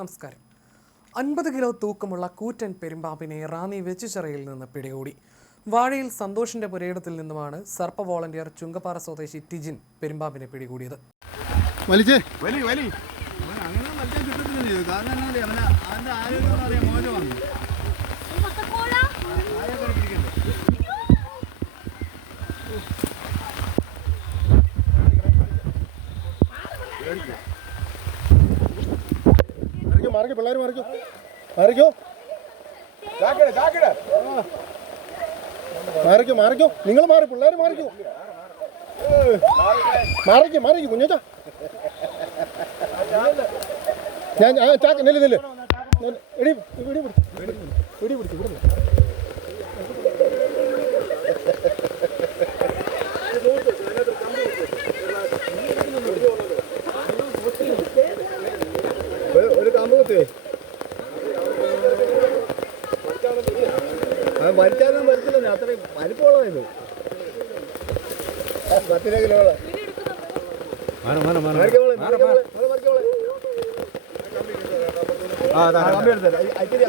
നമസ്കാരം. 50 കിലോ തൂക്കമുള്ള കൂറ്റൻ പെരുമ്പാമ്പിനെ റാന്നി വെച്ചുചിറയിൽ നിന്ന് പിടികൂടി. വാഴയിൽ സന്തോഷിന്റെ പുരയിടത്തിൽ നിന്നുമാണ് സർപ്പ വോളണ്ടിയർ ചുങ്കപ്പാറ സ്വദേശി ടിജിൻ പെരുമ്പാമ്പിനെ പിടികൂടിയത്. മാറിക്കോ പിള്ളേർ മാറിക്കോ മാറിക്കോ നിങ്ങൾ മാറി പിള്ളേർ മാറിക്കോ മാറിക്കോ കുഞ്ഞാ ഞാൻ ചാക്ക നെല്ല് പിടി വിടുന്നു ഒരു കാമ്പകത്തേ വലിച്ചാലും വലിച്ചില്ല അത്രയും വലിപ്പമുള്ളതായിരുന്നു 10 കിലോകള്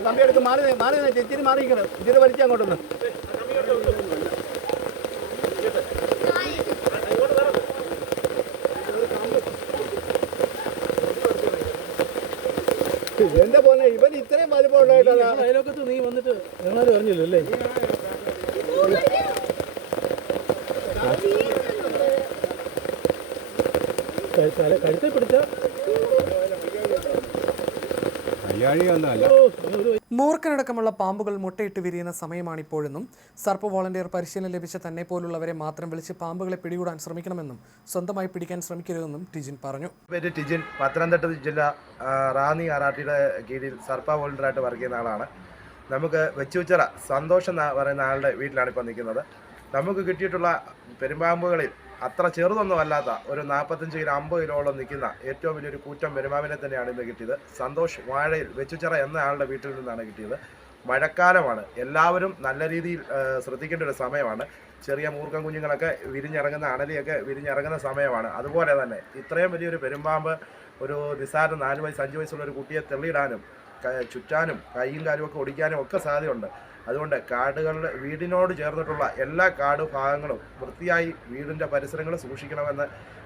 കമ്പി എടുത്ത് മാറി ഇച്ചിരി മാറിയിരിക്കണം ഇച്ചിരി വലിച്ചങ്ങോട്ടൊന്ന് എന്റെ പോലെ ഇവൻ ഇത്രയും വലിപ്പം ഉണ്ടായിട്ടാണ് അയലോക്കത്ത് നീ വന്നിട്ട് ഞങ്ങളാരും അറിഞ്ഞില്ലല്ലേ? കഴുത്തെ പിടിച്ച മൂർഖനടക്കമുള്ള പാമ്പുകൾ മുട്ടയിട്ട് വിരിയുന്ന സമയമാണിപ്പോഴെന്നും സർപ്പ വോളണ്ടിയർ പരിശീലനം ലഭിച്ച തന്നെ പോലുള്ളവരെ മാത്രം വിളിച്ച് പാമ്പുകളെ പിടികൂടാൻ ശ്രമിക്കണമെന്നും സ്വന്തമായി പിടിക്കാൻ ശ്രമിക്കരുതെന്നും ടിജിൻ പറഞ്ഞു. പേര് ടിജിൻ, പത്തനംതിട്ട ജില്ല റാന്നി ആറാട്ടിയുടെ കീഴിൽ സർപ്പ വോളണ്ടിയറായിട്ട് വർക്ക് ചെയ്യുന്ന ആളാണ്. നമുക്ക് വെച്ചുച്ചിറ സന്തോഷം എന്ന് പറയുന്ന ആളുടെ വീട്ടിലാണ് ഇപ്പോൾ നിൽക്കുന്നത്. നമുക്ക് കിട്ടിയിട്ടുള്ള പെരുമ്പാമ്പുകളിൽ അത്ര ചെറുതൊന്നും അല്ലാത്ത ഒരു 45 കിലോ 50 കിലോളം നിൽക്കുന്ന ഏറ്റവും വലിയൊരു കൂറ്റൻ പെരുമ്പാമ്പിനെ തന്നെയാണ് ഇന്ന് കിട്ടിയത്. സന്തോഷ് വാഴയിൽ വെച്ചുച്ചിറ എന്ന ആളുടെ വീട്ടിൽ നിന്നാണ് കിട്ടിയത്. മഴക്കാലമാണ്, എല്ലാവരും നല്ല രീതിയിൽ ശ്രദ്ധിക്കേണ്ട ഒരു സമയമാണ്. ചെറിയ മൂർഖൻ കുഞ്ഞുങ്ങളൊക്കെ വിരിഞ്ഞിറങ്ങുന്ന അണലിയൊക്കെ വിരിഞ്ഞിറങ്ങുന്ന സമയമാണ്. അതുപോലെ തന്നെ ഇത്രയും വലിയൊരു പെരുമ്പാമ്പ് ഒരു നിസ്സാരം 4 വയസ്സ് 5 വയസ്സുള്ള ഒരു കുട്ടിയെ തെള്ളിയിടാനും ചുറ്റാനും കൈയും കാലും ഒക്കെ ഒടിക്കാനും ഒക്കെ സാധ്യതയുണ്ട്. അതുകൊണ്ട് കാടുകളിൽ വീടിനോട് ചേർന്നിട്ടുള്ള എല്ലാ കാട് ഭാഗങ്ങളും വൃത്തിയായി വീടിൻ്റെ പരിസരങ്ങൾ സൂക്ഷിക്കണമെന്ന്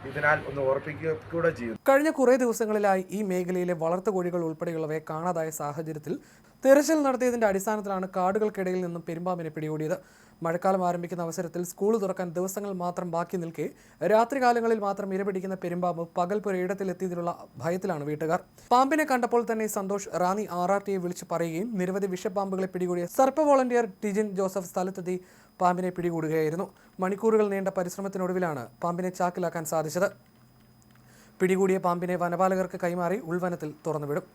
ഇതിനാൽ ഒന്ന് ഓർപ്പിക്കുക ചെയ്യും. കഴിഞ്ഞ കുറേ ദിവസങ്ങളിലായി ഈ മേഖലയിലെ വളർത്തുകോഴികൾ ഉൾപ്പെടെയുള്ളവയെ കാണാതായ സാഹചര്യത്തിൽ തെരച്ചിൽ നടത്തിയതിന്റെ അടിസ്ഥാനത്തിലാണ് കാടുകൾക്കിടയിൽ നിന്നും പെരുമ്പാമ്പിനെ പിടികൂടിയത്. മഴക്കാലം ആരംഭിക്കുന്ന അവസരത്തിൽ സ്കൂൾ തുറക്കാൻ ദിവസങ്ങൾ മാത്രം ബാക്കി നിൽക്കെ രാത്രികാലങ്ങളിൽ മാത്രം ഇരപിടിക്കുന്ന പെരുമ്പാമ്പ് പകൽ പുരയിടത്തിലെത്തിയതിലുള്ള ഭയത്തിലാണ് വീട്ടുകാർ. പാമ്പിനെ കണ്ടപ്പോൾ തന്നെ സന്തോഷ് റാന്നി RRTയെ വിളിച്ചു പറയുകയും നിരവധി വിഷപ്പാമ്പുകളെ പിടികൂടിയ സർപ്പ വോളണ്ടിയർ ടിജിൻ ജോസഫ് സ്ഥലത്തെത്തി പാമ്പിനെ പിടികൂടുകയായിരുന്നു. മണിക്കൂറുകൾ നീണ്ട പരിശ്രമത്തിനൊടുവിലാണ് പാമ്പിനെ ചാക്കിലാക്കാൻ സാധിച്ചത്. പിടികൂടിയ പാമ്പിനെ വനപാലകർക്ക് കൈമാറി ഉൾവനത്തിൽ തുറന്നുവിടും.